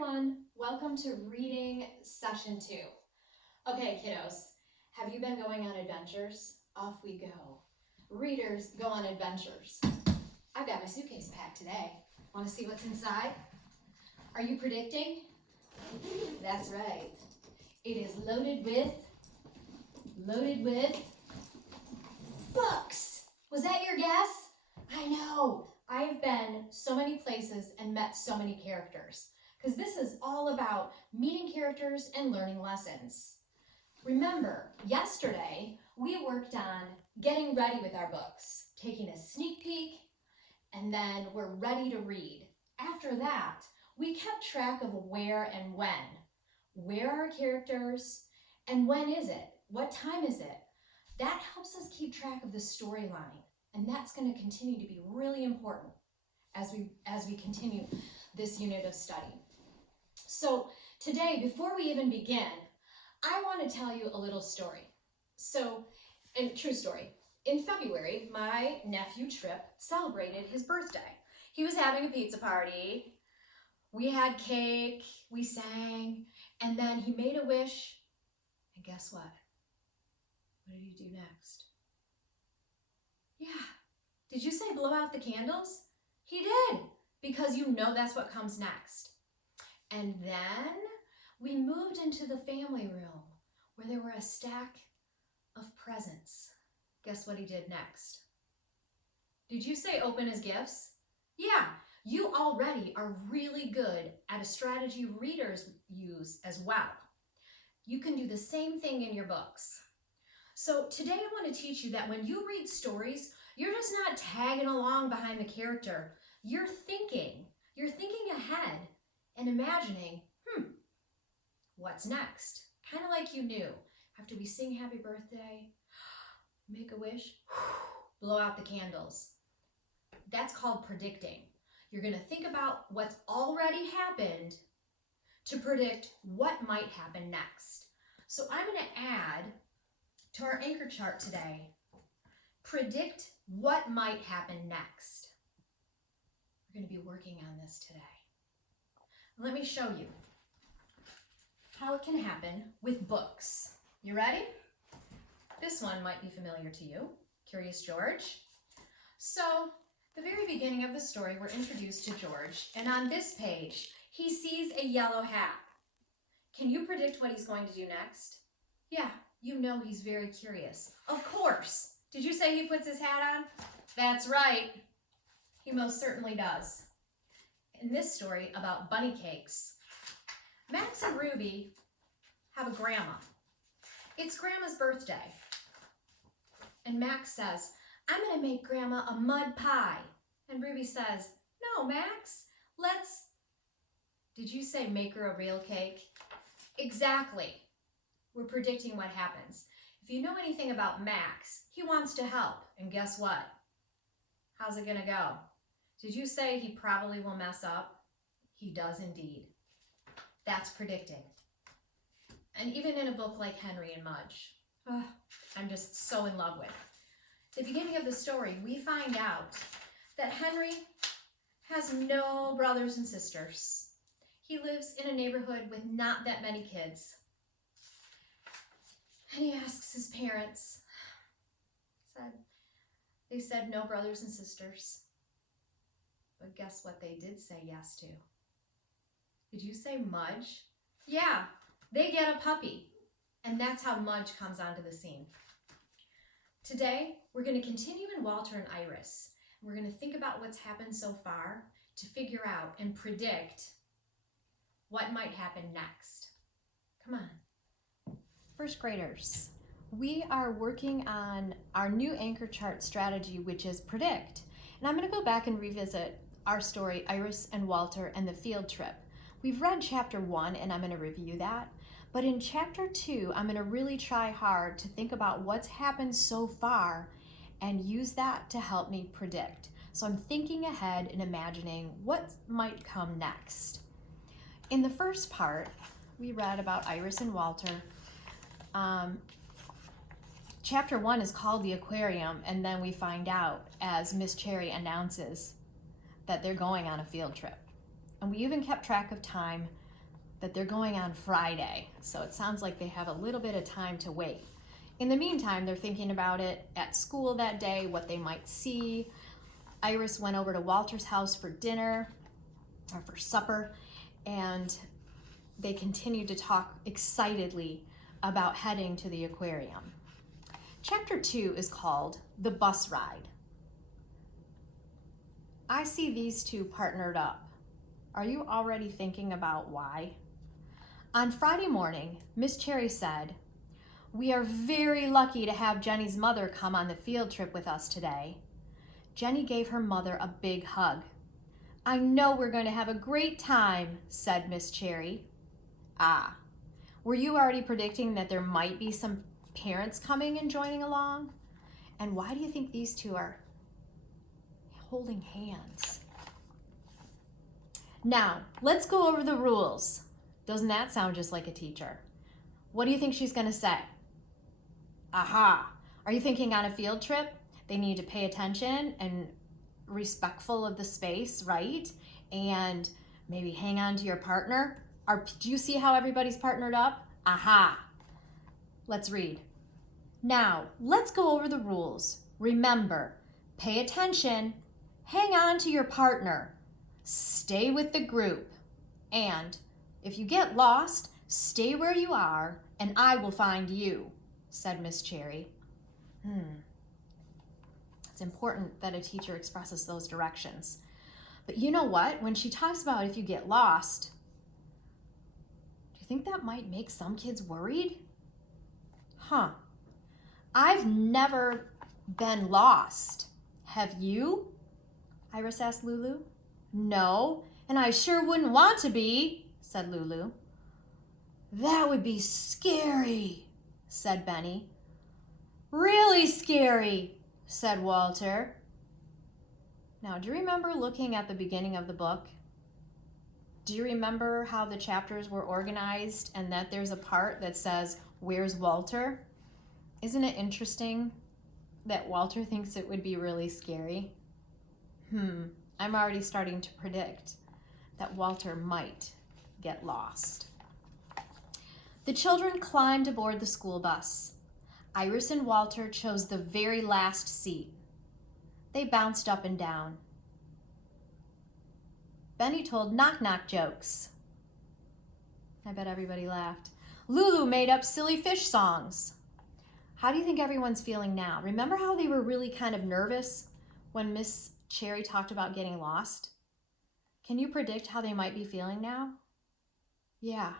everyone, welcome to reading session 2. Okay kiddos, have you been going on adventures? Off we go. Readers go on adventures. I've got my suitcase packed today. Want to see what's inside? Are you predicting? That's right. It is loaded with books. Was that your guess? I know. I've been so many places and met so many characters because this is all about meeting characters and learning lessons. Remember, yesterday we worked on getting ready with our books, taking a sneak peek, and then we're ready to read. After that, we kept track of where and when. Where are our characters and when is it? What time is it? That helps us keep track of the storyline. And that's going to continue to be really important as we continue this unit of study. So today, before we even begin, I want to tell you a little story. And true story. In February, my nephew Trip celebrated his birthday. He was having a pizza party. We had cake, we sang, and then he made a wish. And guess what? What did he do next? Yeah. Did you say blow out the candles? He did, because you know that's what comes next. And then we moved into the family room where there were a stack of presents. Guess what he did next? Did you say open his gifts? Yeah, you already are really good at a strategy readers use as well. You can do the same thing in your books. So today I want to teach you that when you read stories, you're just not tagging along behind the character. You're thinking ahead and imagining, what's next? Kind of like you knew. After we sing happy birthday, make a wish, blow out the candles. That's called predicting. You're going to think about what's already happened to predict what might happen next. So I'm going to add to our anchor chart today, predict what might happen next. We're going to be working on this today. Let me show you how it can happen with books. You ready? This one might be familiar to you, Curious George. So, the very beginning of the story, we're introduced to George, and on this page, he sees a yellow hat. Can you predict what he's going to do next? Yeah. You know he's very curious. Of course. Did you say he puts his hat on? That's right. He most certainly does. In this story about bunny cakes, Max and Ruby have a grandma. It's Grandma's birthday. And Max says, I'm going to make Grandma a mud pie. And Ruby says, no, Max, Did you say make her a real cake? Exactly. We're predicting what happens. If you know anything about Max, he wants to help. And guess what? How's it going to go? Did you say he probably will mess up? He does indeed. That's predicting. And even in a book like Henry and Mudge, I'm just so in love with. At the beginning of the story, we find out that Henry has no brothers and sisters. He lives in a neighborhood with not that many kids. And he asks his parents, they said no brothers and sisters. But guess what they did say yes to? Did you say Mudge? Yeah, they get a puppy. And that's how Mudge comes onto the scene. Today, we're going to continue in Walter and Iris. We're going to think about what's happened so far to figure out and predict what might happen next. Come on. First graders, we are working on our new anchor chart strategy, which is predict. And I'm going to go back and revisit our story, Iris and Walter and the field trip. We've read chapter 1 and I'm going to review that. But in chapter 2, I'm going to really try hard to think about what's happened so far and use that to help me predict. So I'm thinking ahead and imagining what might come next. In the first part, we read about Iris and Walter. Chapter 1 is called The Aquarium, and then we find out as Miss Cherry announces that they're going on a field trip. And we even kept track of time that they're going on Friday, so it sounds like they have a little bit of time to wait. In the meantime, they're thinking about it at school that day, what they might see. Iris went over to Walter's house for dinner, or for supper, and they continued to talk excitedly about heading to the aquarium. Chapter 2 is called The Bus Ride. I see these two partnered up. Are you already thinking about why? On Friday morning, Miss Cherry said, "We are very lucky to have Jenny's mother come on the field trip with us today." Jenny gave her mother a big hug. "I know we're going to have a great time," said Miss Cherry. Ah, were you already predicting that there might be some parents coming and joining along? And why do you think these two are holding hands? Now, let's go over the rules. Doesn't that sound just like a teacher? What do you think she's going to say? Aha! Are you thinking on a field trip, they need to pay attention and respectful of the space, right? And maybe hang on to your partner? Do you see how everybody's partnered up? Aha! Let's read. Now, let's go over the rules. Remember, pay attention, hang on to your partner, stay with the group, and if you get lost, stay where you are and I will find you, said Miss Cherry. It's important that a teacher expresses those directions. But you know what? When she talks about if you get lost, do you think that might make some kids worried? I've never been lost. Have you? Iris asked Lulu. No, and I sure wouldn't want to be, said Lulu. That would be scary, said Benny. Really scary, said Walter. Now, do you remember looking at the beginning of the book? Do you remember how the chapters were organized and that there's a part that says, "Where's Walter?" Isn't it interesting that Walter thinks it would be really scary? I'm already starting to predict that Walter might get lost. The children climbed aboard the school bus. Iris and Walter chose the very last seat. They bounced up and down. Benny told knock-knock jokes. I bet everybody laughed. Lulu made up silly fish songs. How do you think everyone's feeling now? Remember how they were really kind of nervous when Miss Cherry talked about getting lost? Can you predict how they might be feeling now? Yeah,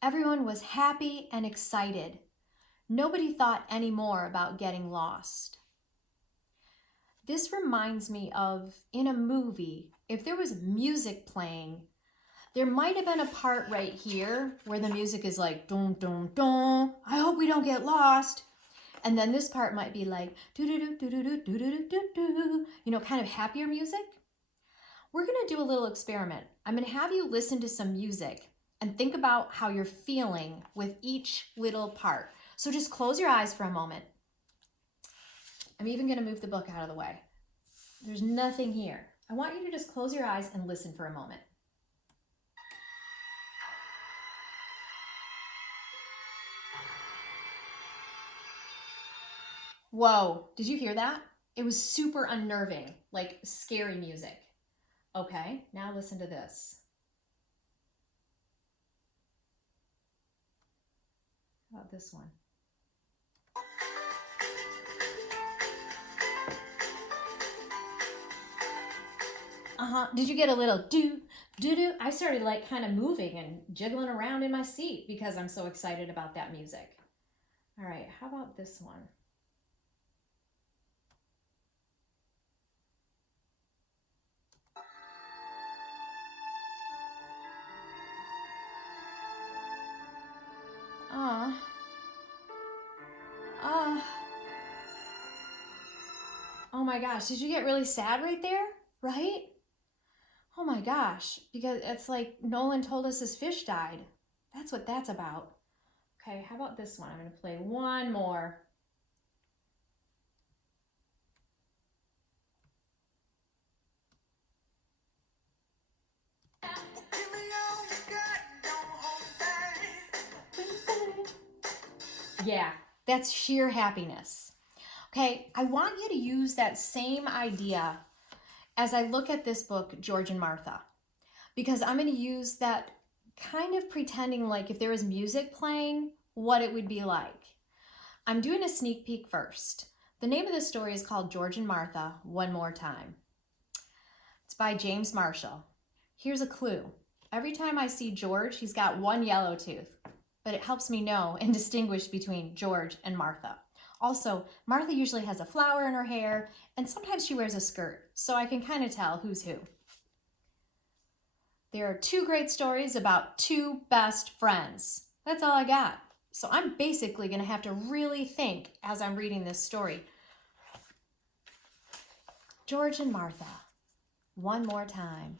everyone was happy and excited. Nobody thought any more about getting lost. This reminds me of, in a movie, if there was music playing, there might have been a part right here where the music is like, dun, dun, dun, I hope we don't get lost. And then this part might be like, do-do-do-do-do-do-do-do-do, kind of happier music. We're going to do a little experiment. I'm going to have you listen to some music and think about how you're feeling with each little part. So just close your eyes for a moment. I'm even going to move the book out of the way. There's nothing here. I want you to just close your eyes and listen for a moment. Whoa, did you hear that? It was super unnerving, like scary music. Okay, now listen to this. How about this one? Did you get a little do-do-do? I started like kind of moving and jiggling around in my seat because I'm so excited about that music. All right, how about this one? Oh my gosh, did you get really sad right there? Right? Oh my gosh, because it's like Nolan told us his fish died. That's what that's about. Okay, how about this one? I'm going to play one more. Yeah, that's sheer happiness. Okay, I want you to use that same idea as I look at this book, George and Martha, because I'm going to use that kind of pretending like if there was music playing, what it would be like. I'm doing a sneak peek first. The name of the story is called George and Martha, One More Time. It's by James Marshall. Here's a clue. Every time I see George, he's got one yellow tooth, but it helps me know and distinguish between George and Martha. Also, Martha usually has a flower in her hair, and sometimes she wears a skirt, so I can kind of tell who's who. There are two great stories about two best friends. That's all I got. So I'm basically going to have to really think as I'm reading this story. George and Martha, One More Time.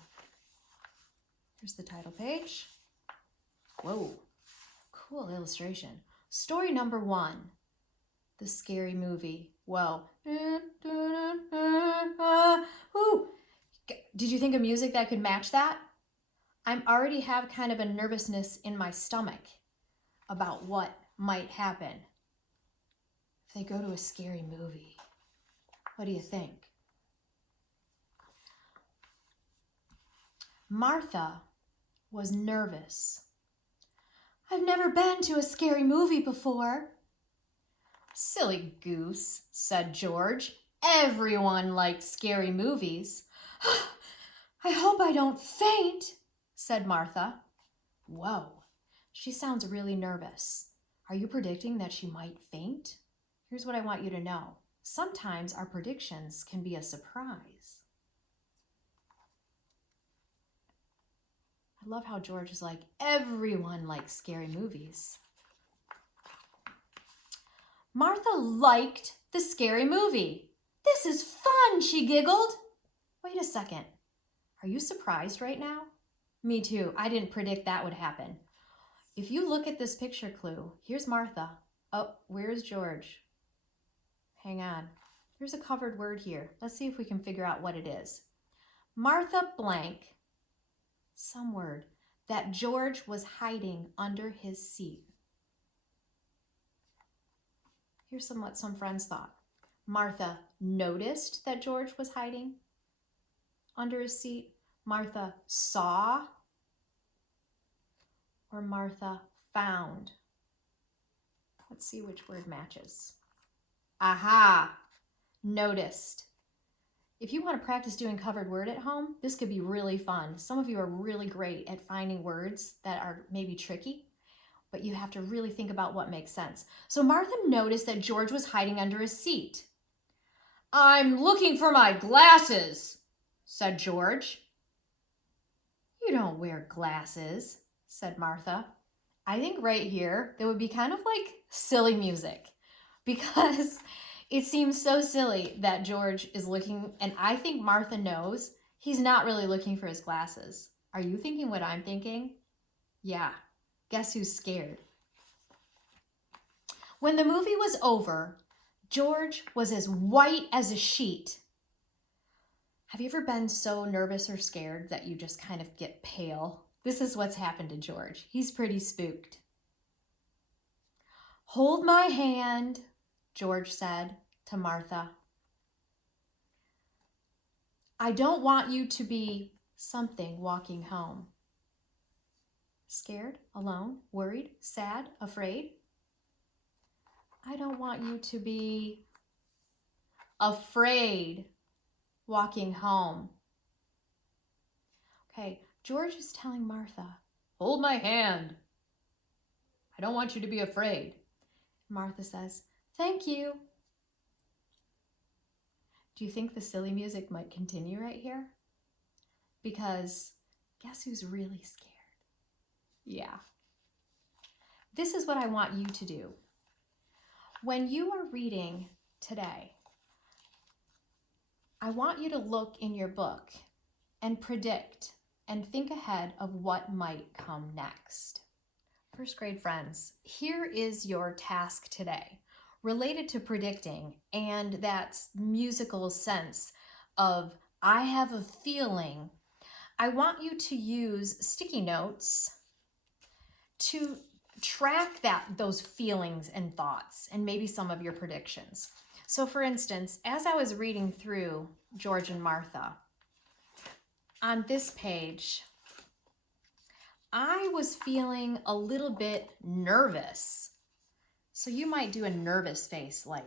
Here's the title page. Whoa, cool illustration. Story number 1, The Scary Movie. Whoa. Ooh. Did you think of music that could match that? I already have kind of a nervousness in my stomach about what might happen if they go to a scary movie. What do you think? Martha was nervous. I've never been to a scary movie before. Silly goose, said George. Everyone likes scary movies. I hope I don't faint, said Martha. Whoa, she sounds really nervous. Are you predicting that she might faint? Here's what I want you to know. Sometimes our predictions can be a surprise. I love how George is like, everyone likes scary movies. Martha liked the scary movie. This is fun, she giggled. Wait a second. Are you surprised right now? Me too. I didn't predict that would happen. If you look at this picture clue, here's Martha. Oh, where's George? Hang on. There's a covered word here. Let's see if we can figure out what it is. Martha blank, some word, that George was hiding under his seat. Here's what some friends thought. Martha noticed that George was hiding under his seat. Martha saw, or Martha found. Let's see which word matches. Aha, noticed. If you want to practice doing covered word at home, this could be really fun. Some of you are really great at finding words that are maybe tricky, but you have to really think about what makes sense. So Martha noticed that George was hiding under his seat. I'm looking for my glasses, said George. You don't wear glasses, said Martha. I think right here, there would be kind of like silly music because it seems so silly that George is looking, and I think Martha knows he's not really looking for his glasses. Are you thinking what I'm thinking? Yeah, guess who's scared? When the movie was over, George was as white as a sheet. Have you ever been so nervous or scared that you just kind of get pale? This is what's happened to George. He's pretty spooked. Hold my hand, George said to Martha. I don't want you to be something walking home. Scared, alone, worried, sad, afraid? I don't want you to be afraid walking home. Okay, George is telling Martha, hold my hand. I don't want you to be afraid. Martha says, thank you. Do you think the silly music might continue right here? Because guess who's really scared? Yeah. This is what I want you to do. When you are reading today, I want you to look in your book and predict and think ahead of what might come next. First grade friends, here is your task today related to predicting and that musical sense of I have a feeling. I want you to use sticky notes to track those feelings and thoughts and maybe some of your predictions. So for instance, as I was reading through George and Martha, on this page, I was feeling a little bit nervous. So you might do a nervous face like,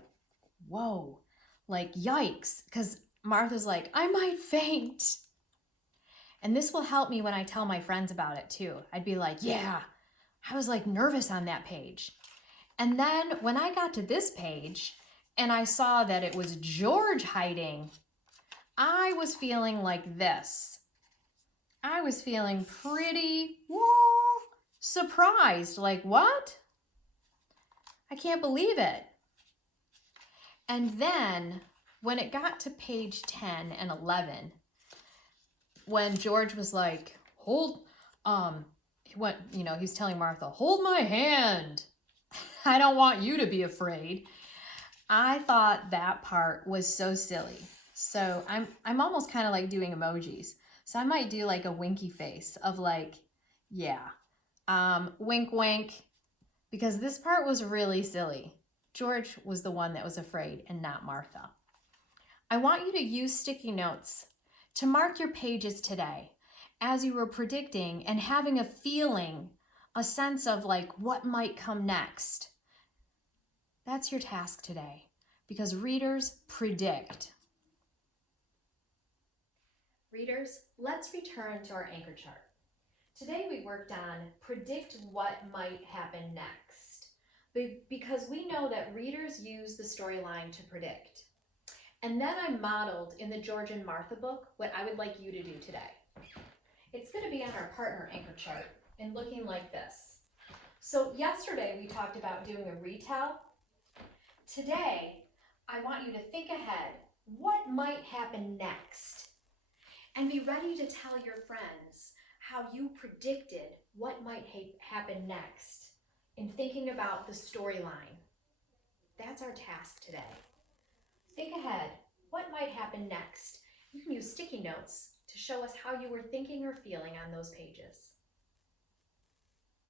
whoa, like yikes, because Martha's like, I might faint. And this will help me when I tell my friends about it too. I'd be like, yeah, I was like nervous on that page. And then when I got to this page and I saw that it was George hiding, I was feeling like this. I was feeling pretty surprised, like what? I can't believe it. And then when it got to page 10 and 11, when George was like, he was telling Martha, hold my hand. I don't want you to be afraid. I thought that part was so silly. So I'm almost kind of like doing emojis. So I might do like a winky face of like, yeah, wink, wink, because this part was really silly. George was the one that was afraid and not Martha. I want you to use sticky notes to mark your pages today as you were predicting and having a feeling, a sense of like what might come next. That's your task today because readers predict. Readers, let's return to our anchor chart. Today we worked on predict what might happen next because we know that readers use the storyline to predict. And then I modeled in the George and Martha book what I would like you to do today. It's going to be on our partner anchor chart and looking like this. So yesterday we talked about doing a retell. Today, I want you to think ahead. What might happen next? And be ready to tell your friends how you predicted what might happen next in thinking about the storyline. That's our task today. Think ahead. What might happen next? You can use sticky notes to show us how you were thinking or feeling on those pages.